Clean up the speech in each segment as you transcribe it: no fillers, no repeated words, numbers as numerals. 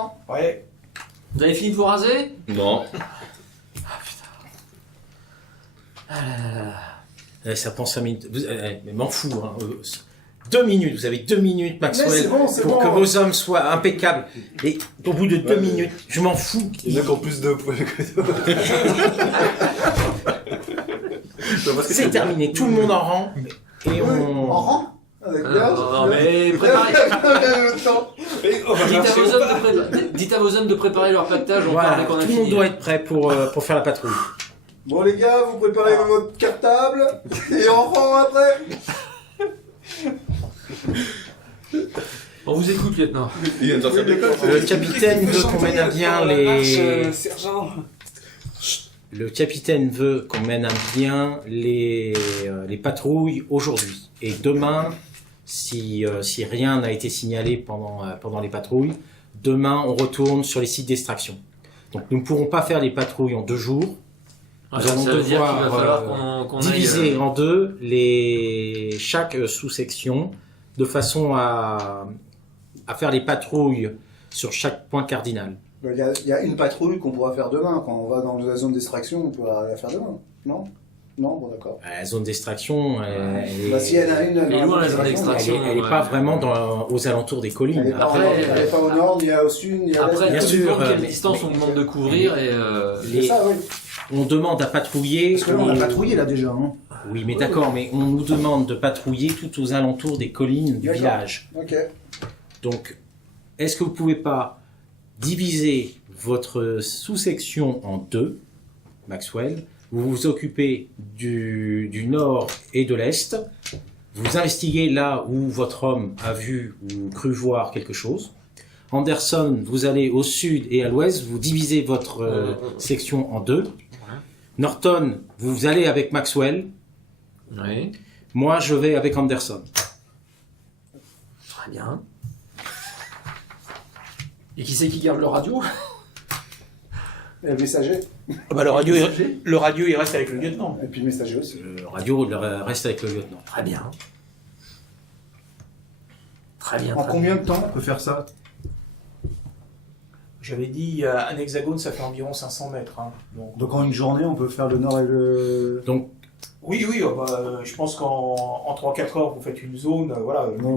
temps. Ouais. Vous avez fini de vous raser? Non. Ça prend 5 minutes. Mais m'en fous. Hein. 2 minutes. Vous avez 2 minutes, Maxwell, pour que vos hommes soient impeccables. Et au bout de 2 minutes, je m'en fous. Il y en a qui ont plus de points que toi. C'est terminé. Tout le monde en rang. Et on... En rang? Avec Non, mais préparez. Dites à vos hommes de préparer leur pactage. On Voilà, parle qu'on a tout le fini. monde doit être prêt pour faire la patrouille. Bon les gars, vous préparez votre cartable et en rang après. On vous écoute, lieutenant. Il vient de sortir de l'école. Le capitaine veut qu'on mène à bien les... Sergent. Le capitaine veut qu'on mène à bien les patrouilles aujourd'hui. Et demain, si rien n'a été signalé pendant les patrouilles, demain on retourne sur les sites d'extraction. Donc nous ne pourrons pas faire les patrouilles en 2 jours. Nous allons Ça veut dire qu'il va devoir falloir qu'on diviser aille, en 2 chaque sous-section de façon à faire les patrouilles sur chaque point cardinal. Il y a une patrouille qu'on pourra faire demain. Quand on va dans la zone d'extraction, on pourra la faire demain. Non? Non, bon d'accord. La zone d'extraction, Si elle a une... Elle est loin, la zone d'extraction. elle n'est pas vraiment aux alentours des collines. Elle n'est pas au nord, ni au sud, ni à l'est. Après, Bien tout sûr, dépend de quelle distance on demande de couvrir et... C'est ça, oui. On demande à patrouiller. Parce que là, on a patrouillé là déjà. Hein. Oui, mais d'accord, mais on nous demande de patrouiller tout aux alentours des collines du D'accord. village. Ok. Donc, est-ce que vous pouvez pas diviser votre sous-section en 2, Maxwell? Vous vous occupez du nord et de l'est. Vous investiguez là où votre homme a vu ou cru voir quelque chose. Anderson, vous allez au sud et à l'ouest. Vous divisez votre section en 2. Norton, vous allez avec Maxwell. Oui. Moi, je vais avec Anderson. Très bien. Et qui c'est qui garde le radio? Et le messager. Ah bah, le radio, il reste avec le lieutenant. Et puis le messager aussi. Le radio reste avec le lieutenant. Très bien. Très bien. En très combien de temps on peut faire ça? J'avais dit, un hexagone, ça fait environ 500 mètres. Hein. Donc en une journée, on peut faire le nord et le... Donc, Oui, je pense qu'en 3-4 heures, vous faites une zone, voilà. Non,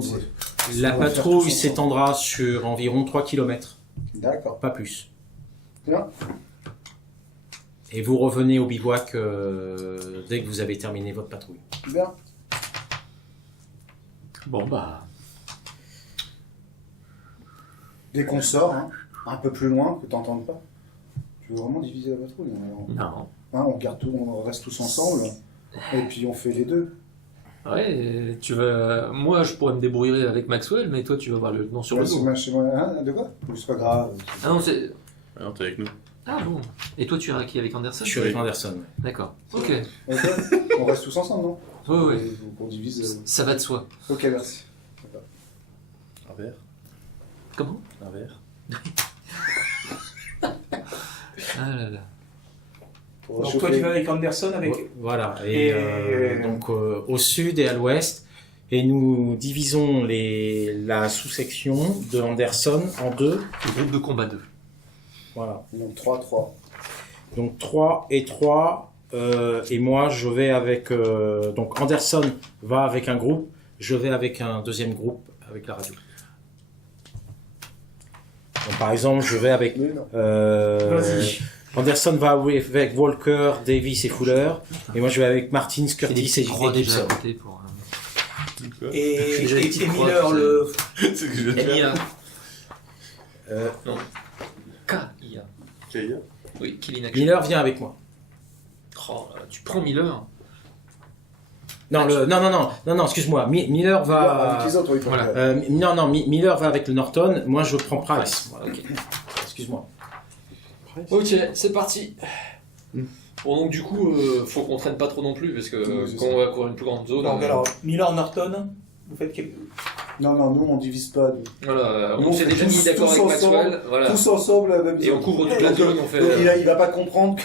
la on va faire patrouille tout ça. s'étendra sur environ 3 km, D'accord. pas plus. Bien. Et vous revenez au bivouac dès que vous avez terminé votre patrouille. Bien. Bon, bah... Dès qu'on sort, hein, un peu plus loin, que t'entendes pas. Tu veux vraiment diviser la patrouille? Non. Hein, on garde tout, on reste tous ensemble. Et puis on fait les 2. Ouais, tu vas... Moi, je pourrais me débrouiller avec Maxwell, mais toi, tu vas voir le lieutenant sur le dos. Chez moi, hein, de quoi? C'est pas grave. Ah non, c'est... Ah non, t'es avec nous. Ah bon. Et toi, tu es qui avec Anderson? Je suis avec Anderson. D'accord. Ok. Ok. On reste tous ensemble, non? Oui, oui. On divise. Ça va de soi. Ok, merci. Un verre. Comment? Un verre. Ah là là. Pour Donc réchauffer. toi, tu vas avec Anderson, avec... Voilà. Et donc au sud et à l'ouest. Et nous divisons la sous-section de Anderson en 2. Le groupe de combat 2. Voilà. Donc 3. Donc 3 et 3. Et moi, je vais avec... donc Anderson va avec un groupe. Je vais avec un deuxième groupe avec la radio. Donc, par exemple, je vais avec... Mais non. Vas-y. Anderson va avec Walker, Davis et Fuller. Et moi, je vais avec Martins, C'est des Curtis petites croix et déjà à Gibson. côté pour... Et Déjà des petites croix, Miller, tu sais. le... C'est ce que je veux dire. Nia. Non. K.I.A. Kaya. Oui, Killing Action. Miller vient avec moi. Oh, là, tu prends Miller. Non, excuse-moi. Miller va... Avec les autres, oui. Voilà. Miller va avec le Norton. Moi, je prends Price. Voilà, ok. Excuse-moi. Ok, c'est parti. Bon, donc du coup, faut qu'on traîne pas trop non plus, parce que Oui, c'est quand ça. on va courir une plus grande zone... Donc alors, Miller-Norton, vous faites quel... Non, nous on divise pas. Voilà, Nous, on s'est déjà mis tous d'accord avec ensemble, Maxwell, voilà. Tous ensemble, la même Et on zone. couvre toute la Donc, zone, on fait... il va pas comprendre.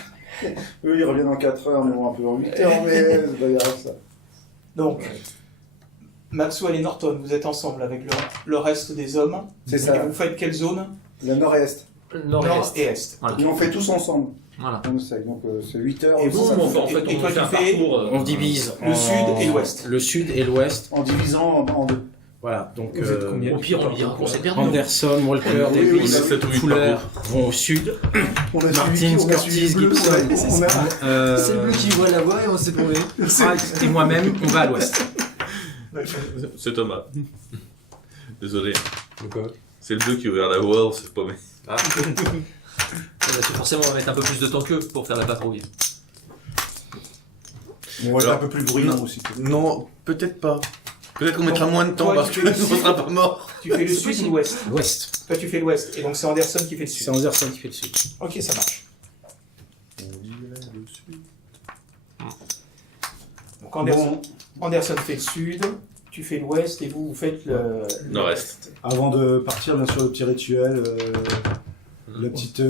Eux, ils reviennent en 4 heures, nous un peu en 8 heures, mais c'est pas grave ça. Donc, Maxwell et Norton, vous êtes ensemble avec le reste des hommes. C'est ça. Et vous faites quelle zone? La nord et est. Nord et Nord est. et est. Voilà. Et on fait tous ensemble. Voilà. On essaye. Donc c'est 8 heures. Et vous, ça on fait- fait, en fait, et on toi, fait un tu fais parcours. On divise Le sud et l'ouest. Le sud et l'ouest. En divisant en deux. Voilà, donc Vous êtes combien Au pire, on dira qu'on s'est perdu. Anderson, Walker, On est Davis, 7 ou 8 Fuller par vont au sud. On a Martins, suivi- on a Curtis, suivi le bleu, Gibson. on a- C'est le bleu qui voit la voie et on s'est tombé. Wright et moi-même, on va à l'ouest. C'est Thomas. Désolé. Pourquoi C'est le bleu qui a ouvert la voie, on sait pas mais. Ah. Forcément, on va mettre un peu plus de temps qu'eux pour faire la patrouille. On va être Alors, un peu plus bruyant non. aussi. Non, peut-être pas. Peut-être qu'on mettra Donc, moins de temps toi, parce tu que fais on sera pas mort. Tu fais le sud ou l'ouest? L'ouest. Toi, tu fais l'ouest. Et donc, c'est Anderson qui fait le C'est sud. Anderson qui fait le sud. Ok, ça marche. Donc, Anderson fait le sud, tu fais l'ouest et vous faites le Nord-est. Avant de partir, bien sûr, le petit rituel, la petite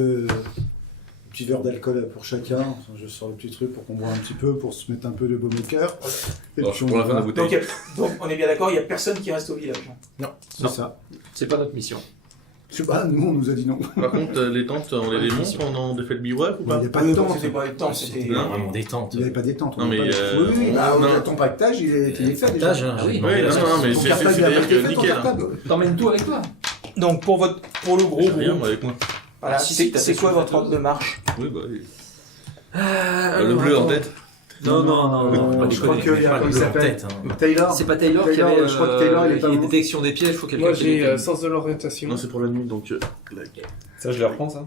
petit verre d'alcool pour chacun. Enfin, je sors le petit truc pour qu'on boive un petit peu, pour se mettre un peu de baume au cœur. Et Bon, puis on pour la fin de va. la bouteille. donc, on est bien d'accord, il n'y a personne qui reste au village. C'est ça. C'est pas notre mission. Je sais pas, nous on nous a dit non. Par contre, les tentes, on les démonte pendant des fêtes bivouac ou Il pas n'y a pas de tente. C'était pas le temps, c'était. Non. Vraiment détente. Il n'y avait pas des tentes. on Non, n'a mais, pas de- Oui, oui, bah, non. ton pactage, il est fait déjà. Pactage, hein, Ah oui, j'ai non, demandé Oui, la non, non, mais Ton c'est cartable, il a c'est-à-dire pas été que fait, ton nickel. Hein. cartable. T'emmènes tout avec toi. Donc, pour le gros J'ai rien, groupe, moi, avec moi. voilà, Si, si, t'as c'est fait quoi tout, votre t'as ordre de marche? Oui, bah oui. Ah, Le bleu en tête. Non, non, non, non, pas Je crois déconner. qu'il y a, pas comment il de s'appelle tête. Hein. Taylor. C'est pas Taylor qui Taylor, avait je crois que Taylor, il est pas bon. détection des pièges, faut quelqu'un Moi qui j'ai les- sens de l'orientation. Non, c'est pour la nuit, donc. Ça je le reprends ça.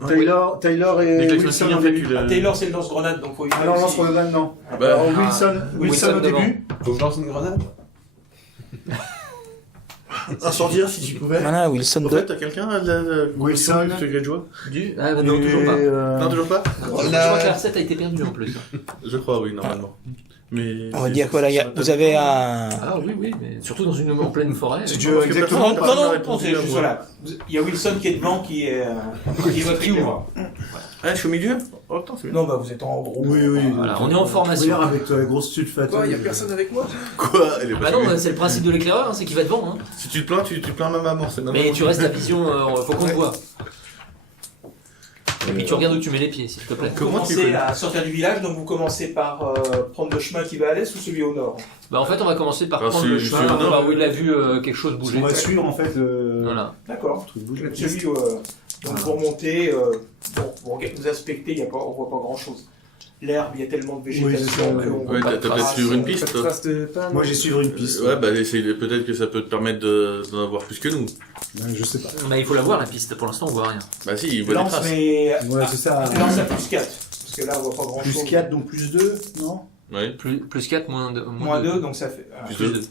Taylor et Dès que Wilson en au fait, début. tu Ah, Taylor, c'est le lance-grenade, donc faut Ah non, lance pour le man, non. Bah, Alors, Wilson Wilson au devant. début. Faut que je lance une grenade. Incendiaire si tu pouvais. Voilà, Wilson En fait, t'as quelqu'un à la Wilson. du secret de joie Du Ah non, toujours pas. Non, toujours pas Je crois que la recette a été perdue en plus. Je crois, oui, normalement. Mais. On va dire que voilà, vous avez un. Ah oui, oui, mais surtout dans une en pleine forêt. Si Non, tu veux parce que exactement. personne n'a Non, non, répondu c'est à juste moi. voilà. Il y a Wilson qui est devant, qui est qui ouvre. Ah, je suis au milieu. Oh, attends, c'est bien. Non, bah vous êtes en gros. Oui, oui. Voilà, on est en formation. Regarde avec la grosse sulfate. Quoi, y a personne avec moi? Quoi Elle est Bah pas non, suivie. c'est le principe de l'éclaireur, hein, c'est qu'il va devant. Hein. Si tu te plains, tu plains ma maman. C'est ma Mais maman. tu restes à vision, faut qu'on te voit. Et puis tu regardes où tu mets les pieds, s'il te plaît. Vous Comment tu commencez connais à sortir du village, donc vous commencez par prendre le chemin qui va à l'est ou celui au nord. Bah en fait, on va commencer par Ah, prendre le c'est- chemin c'est au nord. par où il a vu quelque chose bouger. On va suivre en fait. Voilà. D'accord. Truc bouge. Celui donc vous remontez, vous inspectez, on voit pas grand chose. L'herbe, il y a tellement de végétation Oui, c'est ça, ouais. qu'on voit Ouais, pas de t'as peut-être traces. suivre une Pas piste. de toi. traces de pas. Moi j'ai suivi une piste. Ouais, bah essaye peut-être que ça peut te permettre d'en avoir plus que nous. Je sais pas. Bah il faut la voir la piste, pour l'instant on voit rien. Bah si, il voit des Lance, traces. mais Ouais, c'est ça. lance à plus 4. Parce que là, on voit pas grand Plus chose. 4, donc plus 2, non? Ouais. Plus 4, moins 2. Moins 2, donc ça fait. Plus Plus 2. 2.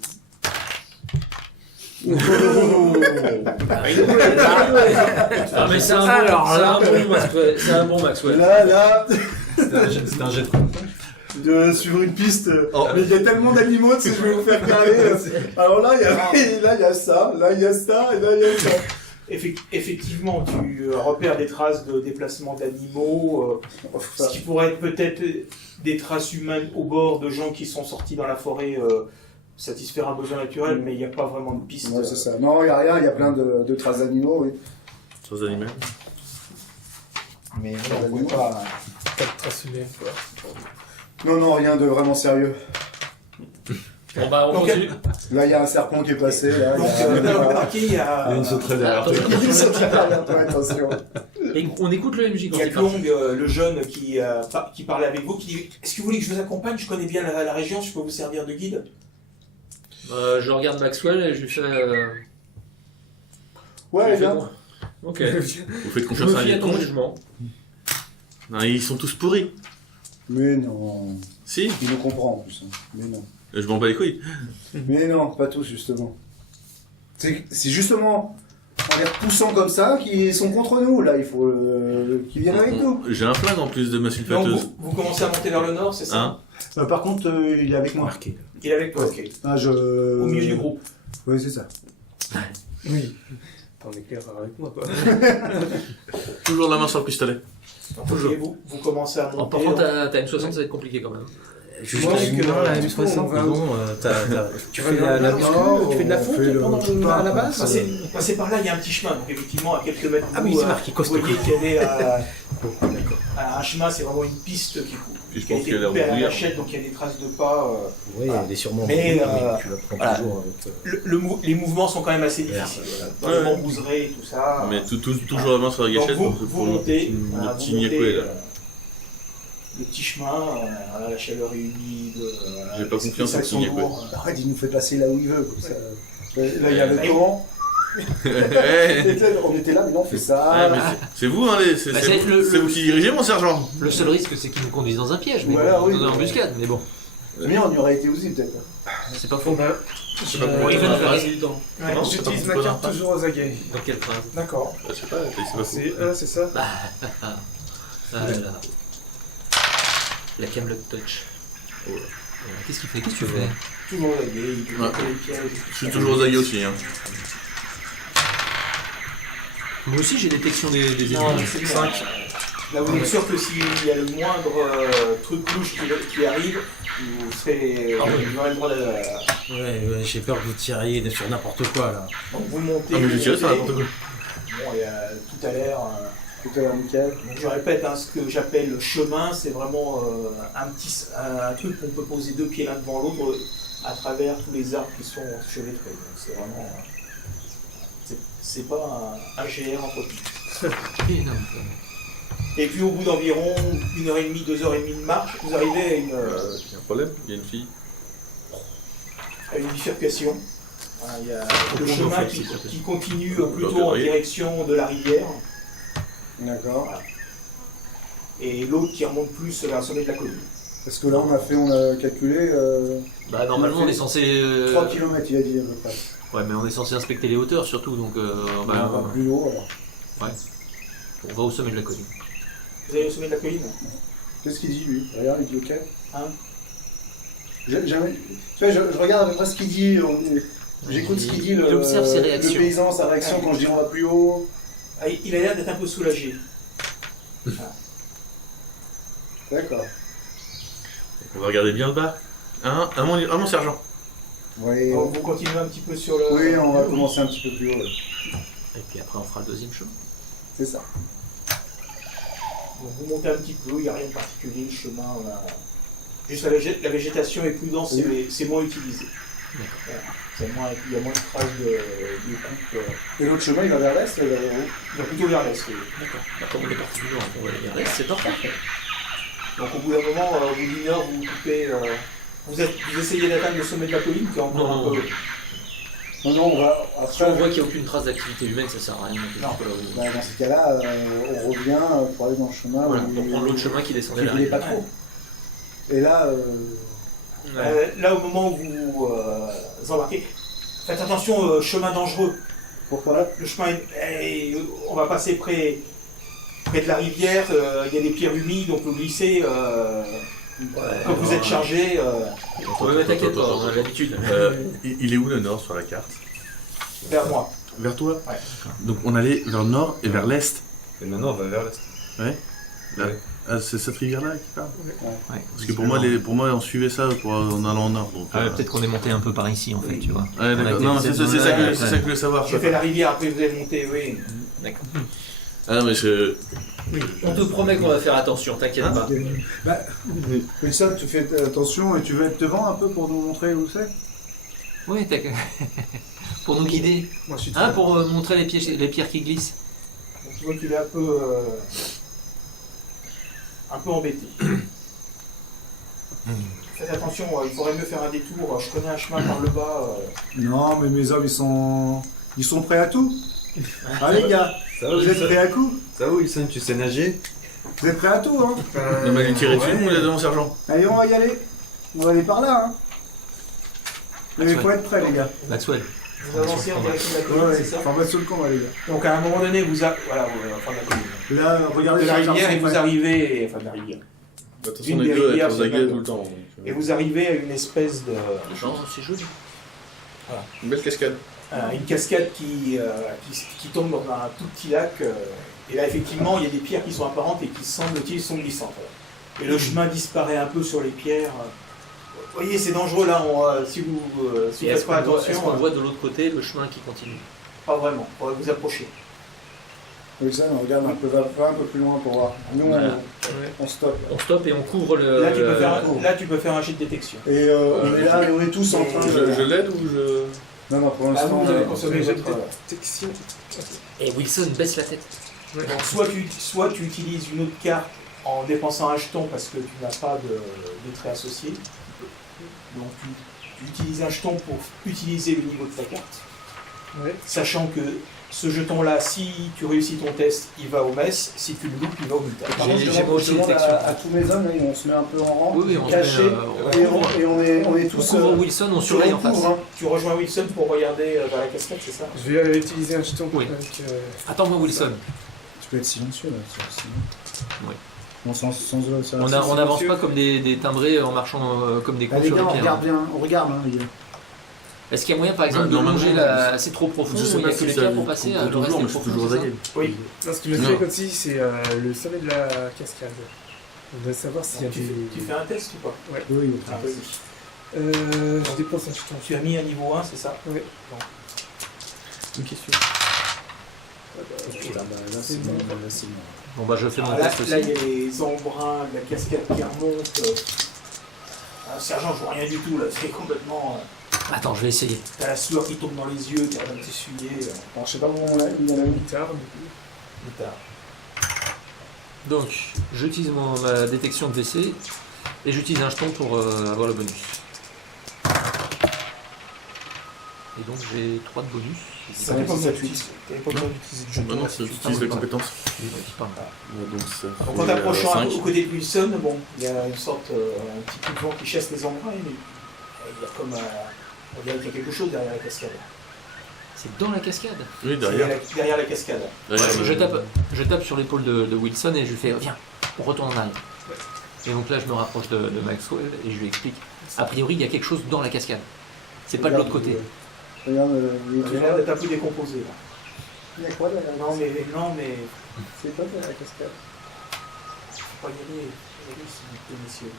Ah mais c'est un bon, Alors c'est là. un bon Maxwell. C'est un bon Maxwell. Là, C'est un jet de suivre une piste. Oh. Mais il y a tellement d'animaux, tu sais, je vais vous faire carrer. Alors là, il y a ça, là, il y a ça, et là, il y a ça. Effectivement, tu repères des traces de déplacement d'animaux, ce qui pourrait être peut-être des traces humaines au bord de gens qui sont sortis dans la forêt satisfaire un besoin naturel, mais il n'y a pas vraiment de piste. Ouais, c'est ça. Non, il n'y a rien, il y a plein de traces d'animaux, oui. Sans animaux. Mais non, on voit pas. Pas de traces humaines quoi. Non, non, rien de vraiment sérieux. Bon bah on Donc, continue. Là, il y a un serpent qui est passé, là. Donc, ok, il y a, Une sauterelle Alors, derrière. attention, Il saute derrière toi, attention. Et on écoute le MJ il quand y a il parle. Klong, le jeune qui parlait avec vous, qui dit est-ce que vous voulez que je vous accompagne? Je connais bien la région, je peux vous servir de guide. Je regarde Maxwell et je lui fais. Ouais, je les lui fais gars. bon. Ok. Vous faites Je confiance me à un fie à ton quelconque. jugement. Non, ils sont tous pourris. Mais non. Si, Il nous comprend en plus. hein. Mais non. je m'en bats les couilles. Mais non, pas tous, justement. C'est justement en les repoussant comme ça qu'ils sont contre nous, là. Il faut qu'ils viennent avec nous. J'ai un flingue en plus de ma Donc sulfateuse. vous commencez à monter vers le nord, c'est ça? Hein Par contre, il est avec moi. Marqué. Il est avec toi, ok. Ah, je. Au milieu du groupe. Oui, c'est ça. Oui. T'en es clair avec moi quoi. Toujours la main sur le pistolet. Donc, ok, vous commencez à Alors, monter. par contre, t'as une 60, ça va être compliqué quand même. Juste Moi, avec que moi, la du coup, M60, on va- bon, tu fais vers la le muscu, nord, tu fais de la on fonte fait le pendant tout à la pas. base Passer par là, il y a un petit chemin, donc effectivement, à quelques mètres de Ah oui, vous, c'est marqué vous costaud. voyez qu'il y avait un chemin, c'est vraiment une piste Puis je qui a pense été qu'elle a coupée à la ouvert. machette, donc il y a des traces de pas. Oui, elle est sûrement Mais, brûlée, mais tu la prends voilà. toujours avec... Les mouvements sont quand même assez difficiles. Dans les bambouserets et tout ça. Mais toujours la main sur la Donc gâchette. vous, pour vous montez, le voilà, petit vous montez, niakoué, là. le petit chemin, voilà, la chaleur est humide. Voilà, J'ai pas les confiance sacs en sont petit niakoué. lourds. Arrête, il nous fait passer là où il veut. Comme ça. Là, il y a le torrent. Eh, On était là, mais non, on fait ça. ah, mais c'est vous, hein, c'est Bah, c'est c'est vous, le- c'est vous qui dirigez, mon sergent. Le seul risque, c'est qu'ils nous conduisent dans un piège, mais Voilà, bon, oui. dans une embuscade, mais bon, C'est bien, on y aurait été aussi peut-être. c'est pas faux. Je sais pas pourquoi il il va va nous faire pas. gagner du temps. Ouais, Non, J'utilise c'est ma pas carte grave. toujours aux aguets. Dans quelle phrase? D'accord. Je sais pas, c'est pas fou. C'est ça. Ah là là. La Camelot Touch. Oh là. Qu'est-ce qu'il fait? Qu'est-ce que tu fais? Toujours la gueule, il peut Ouais. mettre les pièges. Je suis toujours aux aguets aussi. Hein. Moi aussi j'ai détection des Non, ennemis. c'est 5. Là, vous êtes sûr que s'il y a le moindre truc louche qui arrive, vous serez. Vous aurez le droit de. Ouais, j'ai peur que vous tiriez sur n'importe quoi, là. Donc vous montez. Ah, mais j'ai tiré vous sur montez. n'importe quoi. Bon, il y a tout à l'heure. Tout à l'heure, nickel. Donc je répète, hein, ce que j'appelle le chemin, c'est vraiment un truc qu'on peut poser deux pieds l'un devant l'autre à travers tous les arbres qui sont chevêtrés. Donc c'est vraiment. C'est pas un GR entretenu. Et puis au bout d'environ 1h30, 2h30 de marche, vous arrivez Il y a un problème, il y a une fille. à une bifurcation. Voilà, il y a le monde chemin fait, qui, s'il te plaît. qui continue plutôt en direction de la rivière D'accord. et l'autre qui remonte plus vers le sommet de la colline. Parce que là, on a calculé Bah normalement on est censé... 3 km, il a dit à peu près. Ouais mais on est censé inspecter les hauteurs surtout, donc On va plus haut alors. on va au sommet de la colline. Vous allez au sommet de la colline? Qu'est-ce qu'il dit lui? Regarde, il dit ok. Hein? Jamais. Tu vois, je regarde à peu près ce qu'il dit. J'écoute ce qu'il dit, Il observe ses réactions. le paysan, sa réaction quand je dis on va plus haut. Ah, il a l'air d'être un peu soulagé. D'accord. On va regarder bien le bas. Mon sergent. Oui, Donc vous continuez un petit peu sur le... oui, on va commencer un petit peu plus haut. Ouais. Et puis après on fera le deuxième chemin. C'est ça. Donc vous montez un petit peu, il n'y a rien de particulier, le chemin... Juste la végétation est plus dense, c'est moins utilisé. Voilà. Il y a moins de traces de coupe. Et l'autre chemin, il va vers l'est, vers le haut. Il va plutôt vers l'est. Oui. D'accord. Bah, comme on est parti du nord, on va aller vers l'est, c'est parfait. Donc au bout d'un moment, au bout d'une heure, vous coupez... Vous essayez d'atteindre le sommet de la colline, qui est encore Non, un peu... Non, non, on va. Si on voit qu'il n'y a aucune trace d'activité humaine, ça sert à rien. Non. Bah, dans ces cas-là, on revient pour aller dans le chemin. Voilà, où pour prendre l'autre chemin qui descendait il la est pas rivière. trop. Et là, Là, au moment où vous embarquez, faites attention, chemin dangereux. pourquoi? Le chemin, on va passer près de la rivière, il y a des pierres humides, on peut glisser. Quand vous êtes chargé, Ouais, mais t'inquiète pas, on a l'habitude. Il est où le nord sur la carte? vers moi. Vers toi? Ouais. Donc on allait vers le nord et vers l'est. Et maintenant, on va vers l'est. Ah, c'est cette rivière-là qui parle? Ouais. Parce que pour moi, on suivait ça en allant au nord. Donc, Peut-être qu'on est monté un peu par ici en fait, tu vois. Ouais, d'accord. On a Non, été c'est peut-être ça dans la- que je voulais savoir. J'ai fait la rivière, après vous avez monté, oui. D'accord. Ah non, mais je... On te promet qu'on va faire attention, t'inquiète pas. Bah, mais ça, tu fais attention et tu veux être devant un peu pour nous montrer où c'est? Oui, pour nous guider. Moi, je suis Hein, pour montrer les pierres qui glissent. Donc tu vois qu'il est un peu embêté. Faites attention, il faudrait mieux faire un détour. Je connais un chemin par le bas. Non, mais mes hommes, ils sont prêts à tout. Allez, les gars, Ça va, vous êtes prêts à coup? Ça va, Wilson, tu sais nager? Vous êtes prêts à tout, hein? On va lui tirer dessus, ou là, mon sergent? Allez, on va y aller. On va aller par là, hein. Mais il faut être prêts, les gars. Maxwell. Vous avancez en direction de la colline, Ouais, c'est ça? formation de combat, les gars. Donc à un moment donné, voilà, enfin de la colline. Là, regardez De la les rivière et gens vous sont arrivez, enfin de la rivière. De toute Une façon, les des deux rivières, être aux c'est aguets pas- tout le temps. Et vous arrivez à une espèce de... C'est joli. Une belle cascade. une cascade qui tombe dans un tout petit lac. Et là, effectivement, il y a des pierres qui sont apparentes et qui semble-t-il sont glissantes. Et le chemin disparaît un peu sur les pierres. Vous voyez, c'est dangereux là, si vous Et faites pas attention, est-ce qu'on voit de l'autre côté le chemin qui continue? pas vraiment, on va vous approcher. Wilson, on regarde un peu, va un peu plus loin pour voir. Nous, Voilà. on stoppe. On stoppe et on couvre le. Là, tu peux faire un jet de détection. Et on est là et on est tous en train de... Je l'aide ou je. Non, pour Ah, l'instant... vous avez consommé votre... Détection. Et Wilson baisse la tête. Donc, soit tu utilises une autre carte en dépensant un jeton parce que tu n'as pas de trait associé. Donc tu utilises un jeton pour utiliser le niveau de ta carte. Ouais. Sachant que ce jeton-là, si tu réussis ton test, il va au mess. Si tu le loupes, il va au multa. Par contre, J'ai moi aussi je demande détection. à tous mes hommes, là, on se met un peu en rang, Oui, on se caché, met, et on est On tous... couvre Wilson, on surveille en face. couvre, hein. Tu rejoins Wilson pour regarder vers la cascade, c'est ça? Je vais utiliser un jeton Oui. avec... Attends-moi Wilson. Tu peux être silencieux, là. Sinon. Oui. Bon, sans On n'avance pas comme des timbrés en marchant comme des cons Les sur gars, les on pierres. regarde bien, on regarde, hein, les gars. Est-ce qu'il y a moyen par exemple de Normalement, longer la... C'est trop profond, Je il sais n'y a pas que si les ça pierres pour passer, le reste toujours, est mais je suis profond, toujours c'est zagué. Oui. Non, ce qui me Non. fait aussi, c'est le sommet de la cascade. On doit savoir s'il y a Tu des... fais un test ou pas? Oui, Ah, vas-y. Je dépense un jeton. Tu as mis un niveau 1, c'est ça? Oui. Une question. Là, c'est bon, là, c'est bon. Bon bah je fais mon Ah, là, test là, il aussi. y a les embruns de la cascade qui remontent. Sergent, je vois rien du tout là, c'est complètement. Attends, je vais essayer. T'as la sueur qui tombe dans les yeux, t'as de t'essuyer. Alors, je sais pas où on l'a mis. Tard, du coup. T'as- Donc, j'utilise ma détection de DC et j'utilise un jeton pour avoir le bonus. Et donc j'ai 3 de bonus. Ça dépend de t'avais pas besoin d'utiliser de jeton. Non, tu utilises les compétences. Oui, qui parle. Donc ça Donc fait, en t'approchant 5. aux côtés de Wilson, bon, il y a une sorte, un petit coup de vent qui chasse les embruns, mais il y a comme on dirait qu'il y a quelque chose derrière la cascade. C'est dans la cascade. Oui, C'est derrière. derrière la cascade. Derrière le- Je tape sur l'épaule de Wilson et je lui fais viens, on retourne en arrière. Et donc là je me rapproche de Maxwell et je lui explique. A priori il y a quelque chose dans la cascade. C'est pas de l'autre côté. Regarde, Il a l'air d'être un peu décomposé là. il y a quoi derrière? Non mais C'est quoi derrière la cascade? faut pas y aller, s'il vous plaît, messieurs.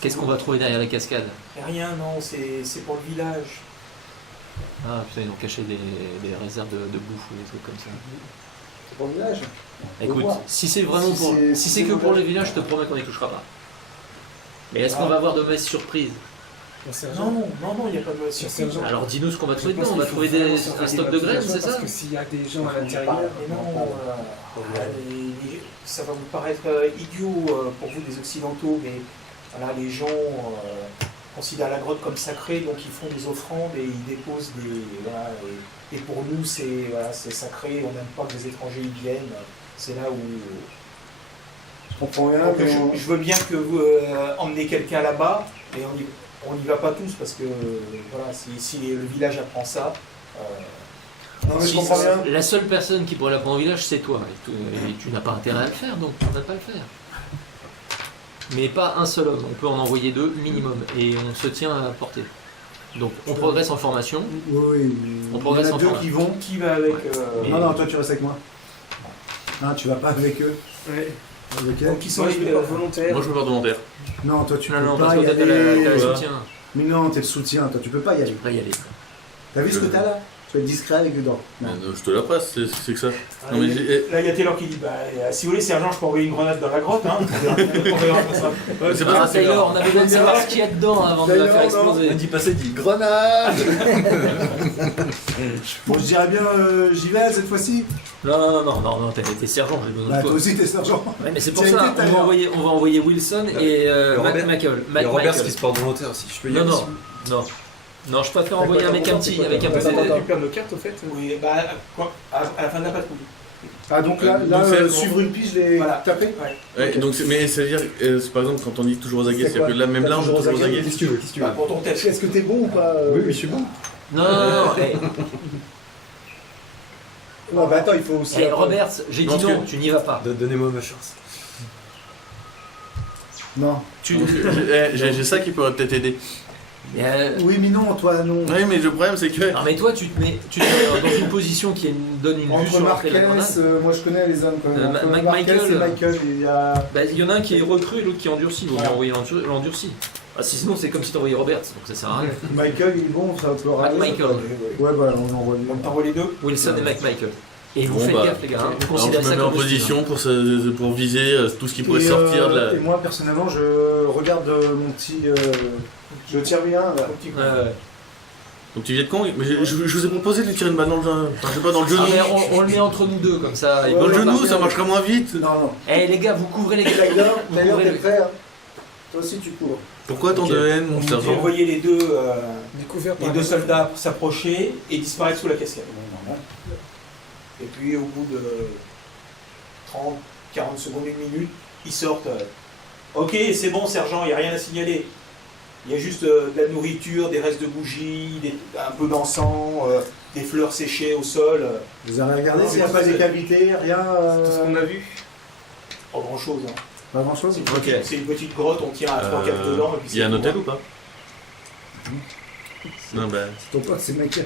Qu'est-ce qu'on va trouver derrière la cascade? Rien, non, c'est pour le village. Ah putain ils ont caché des réserves de bouffe ou des trucs comme ça. C'est pour le village? Écoute, voir. si c'est vraiment Si pour, c'est- si si c'est c'est que pour le le village, je te promets qu'on n'y touchera pas. Mais est-ce qu'on va avoir de mauvaises surprises? Bon, sergent. Non, il n'y a pas de surprise. Sergent. Alors dis-nous ce qu'on va Je trouver pense dedans. On va qu'il faut trouver vraiment un surveiller stock de notre graines, villageois, c'est ça? Parce que s'il y a des gens à Mais l'intérieur... non, ça va vous paraître idiot pour vous des occidentaux, mais voilà, les gens considèrent la grotte comme sacrée, donc ils font des offrandes et ils déposent des... Voilà, et pour nous, c'est voilà, sacré, on n'aime pas que les étrangers y viennent. C'est là où... Je comprends rien, Donc, mais je veux bien que vous emmenez quelqu'un là-bas, mais on n'y va pas tous, parce que voilà, si le village apprend ça... non, mais je si comprends ça- bien. La seule personne qui pourrait l'apprendre au village, c'est toi. Et tu n'as pas intérêt à le faire, donc tu ne vas pas le faire. Mais pas un seul homme. On peut en envoyer 2 minimum. Et on se tient à portée. Donc on progresse en formation. Oui, On il y progresse en en a deux formation. qui vont. Qui va avec... Et- Non, toi tu restes avec moi. Non, tu vas pas avec eux. Ouais. Avec elle. Donc ils sont Moi, je les... vais pas volontaire. Moi je peux faire volontaire. Non, toi tu Non, peux non, pas parce que y t'as la aller. soutien. Mais non, t'es le soutien, toi tu peux pas y Tu aller. pourrais y aller. T'as vu ce que t'as là? Tu vas être discret avec dedans. Non. Je te la passe, c'est que ça. Ah, Non, mais là, il y a Taylor qui dit bah, si vous voulez, sergent, je peux envoyer une grenade dans la grotte. Hein. On verra ça. c'est Ah, pas Taylor, on a besoin de savoir ce qu'il y a dedans avant de la Taylor, faire non. exploser. dit pas ça, il dit grenade. Bon, je dirais bien, j'y vais cette fois-ci. Non, t'es sergent, j'ai besoin Bah, de toi toi. aussi t'es sergent. Ouais, mais c'est pour J'ai ça, été tout à l'heure. on va envoyer Wilson et Michael. Il y a Robert Michael. qui se porte volontaire aussi. Je peux y Non, aller non, non. Non, je préfère envoyer un mec un petit, avec un peu On de... a pu perdre nos cartes, au fait. Oui, bah, quoi, à la fin de la patrouille. Ah, donc là, Donc c'est- suivre une piste, je l'ai Voilà. tapé? Ouais, donc mais ça veut dire, c'est par exemple quand on dit toujours aux aguets, C'est c'est quoi? que là même là on est Toujours aux toujours aux aguets. aguets. Qu'est-ce que tu veux? Qu'est-ce que tu veux? Bah, pour ton test. Est-ce que t'es bon ou pas? Oui, je suis bon. Non, hey. Non, bah attends, il faut aussi. Hey, Robert, j'ai dit Non, non, que- tu n'y vas pas. Donnez-moi ma chance. Non. Donc, j'ai ça qui pourrait peut-être aider. Mais, Oui, mais non, toi non. Oui, mais le problème c'est que non mais toi tu te mets dans une position qui donne une vue Entre sur l'entrée de la Marquez, grenade. moi je connais les hommes quand même. Entre Michael, Marquez et Michael, il y a. Bah, il y en a un qui est recru et l'autre qui est endurci, il vaut mieux envoyer l'endurci. Ah, sinon, c'est comme si t'envoyais Roberts, donc ça sert à rien. Michael, il est bon, ça peut râler. Michael. Ouais, bah on envoie le On t'envoie les deux. Wilson et Michael. Et vous Bon, faites bah, gaffe, les gars. Hein. Vous Alors je considérez me ça mets en comme hostile, position pour viser tout ce qui pourrait sortir de la... Et moi, personnellement, je regarde mon petit. Je tire bien. Là. hein. Ouais, ouais. Donc tu viens de con, mais je vous ai proposé de lui tirer une balle dans le genou. Enfin, je sais pas, dans le genou. Ah, mais on le met entre nous deux, comme ça. Ouais, il Dans peut le pas genou, partir. ça marchera moins vite. Non, non. Eh, les gars, vous couvrez les gars. Tyler, Vous Tyler, couvrez t'es les- prêt hein. Toi aussi, tu cours. Pourquoi tant Ok. de haine, mon Vous sergent voyez les deux, Découvert les par deux les- soldats s'approcher et disparaître sous la cascade. Normal. Et puis au bout de 30, 40 secondes, une minute, ils sortent. Ok, c'est bon, sergent, il n'y a rien à signaler. Il y a juste de la nourriture, des restes de bougies, un peu d'encens, des fleurs séchées au sol. Vous avez regardé Non, s'il n'y a mais pas c'est- des cavités, rien. Tout ce qu'on a vu. Pas grand chose. Hein. Pas grand chose. C'est une petite grotte, on tient à 3-4 dedans. Et puis Il y a un c'est hôtel tout. ou pas Non, bah... Ton pote, c'est Michael.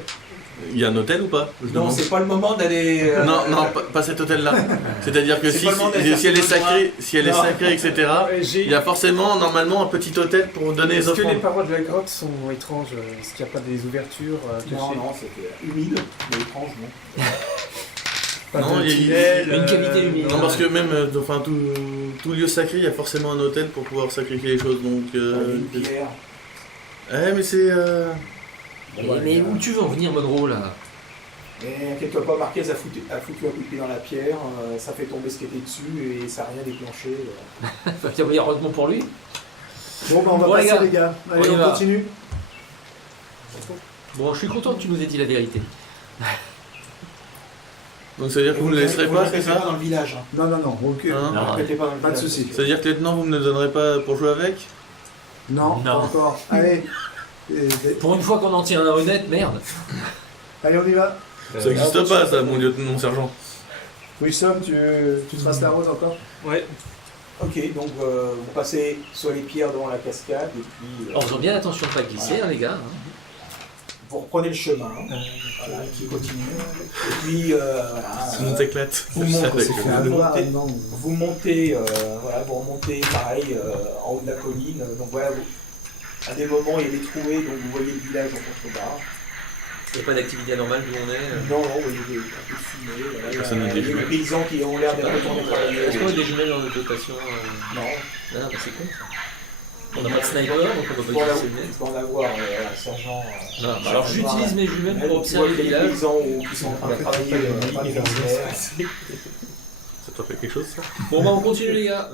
Il y a un hôtel ou pas Je Non, demande. c'est pas le moment d'aller. Non, non, pas cet hôtel-là. C'est-à-dire que C'est si, pas le moment d'aller si elle est chercher sacrée, si elle est Non. sacrée, etc., il y a forcément, normalement, un petit hôtel pour donner les Est-ce que les offrandes. parois de la grotte sont étranges? Est-ce qu'il n'y a pas des ouvertures Non, cachées? non, c'était humide, mais étrange, non. Pas Non, de il y a- tunnel, Une cavité humide. Non, parce que même, enfin, tout lieu sacré, il y a forcément un hôtel pour pouvoir sacrifier les choses. Donc, Une pierre. mais c'est. Mais où tu veux en venir, Monroe, là? Et quelque part, Marquez a foutu un coup de pied dans la pierre, ça fait tomber ce qui était dessus et ça n'a rien déclenché. Heureusement pour lui. Bon, bah, on va Bon, les passer, gars. les gars. Allez, On y on va. continue. Bon, je suis content que tu nous aies dit la vérité. Donc, ça veut dire que vous ne le laisserez Vous pas, ne c'est répétez pas ça dans le village. Hein. Non, non, non, aucune. Hein Ne répétez pas dans le Pas de village. souci. Ça veut dire que lieutenant, vous me le donnerez pas pour jouer avec Non, pas Non. encore. Allez. Pour une fois qu'on en tient un honnête, merde. Allez, on y va. Ça n'existe pas, ça, mon lieutenant, mon sergent. Wilson, tu traces la route encore? Ouais. Ok, donc vous passez sur les pierres devant la cascade et puis En faisant bien attention de pas glisser, hein, les gars. hein. vous reprenez le chemin voilà, qui continue. Et puis voilà, Tout le monde s'éclate. Vous montez, Avec c'est le- fait. Ah, Vous non. vous montez, voilà, vous remontez pareil en haut de la colline. Donc voilà, à des moments il y a des trouées, donc vous voyez le village en contrebas. Il n'y a pas d'activité anormale d'où on est. Non, non, vous voyez un peu de fumée. Voilà, Personne il y n'a a des des jumelles. paysans qui ont l'air d'être retournés travailler. Est-ce qu'on a des jumelles dans notre dotation Non, Non, bah c'est con ça. On n'a pas de sniper, donc on peut pour pas la- utiliser le net. pour en avoir un sergent. Non, bah alors j'utilise mes jumelles pour Tu vois observer le qu'il y a des village. paysans qui sont en train de travailler dans les rizières. Ça te fait quelque chose, ça Bon bah on continue les gars.